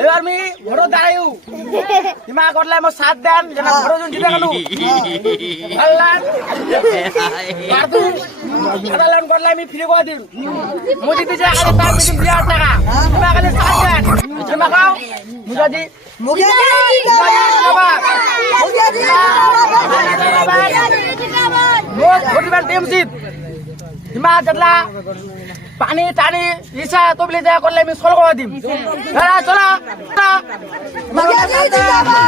এবার আমি ভোট দাঁড়াইও কিমা করলে আমার সাথ দেন যেন ভোট জন জিতে গেল ভাল্লান পারদু আদালান করলে আমি ফ্রি করে দিন মোদি দিছে আগে তার দিন 2,000 টাকা কিমা খালি সাথ দেন কিমা খাও মুজাজি মুজাজি জিন্দাবাদ মুজাজি জিন্দাবাদ ভোট দিবেন টিমজিত কিমা জটলা পানি টানি ইচ্ছা তবলি যা করলে আমি সল করে দিম চলা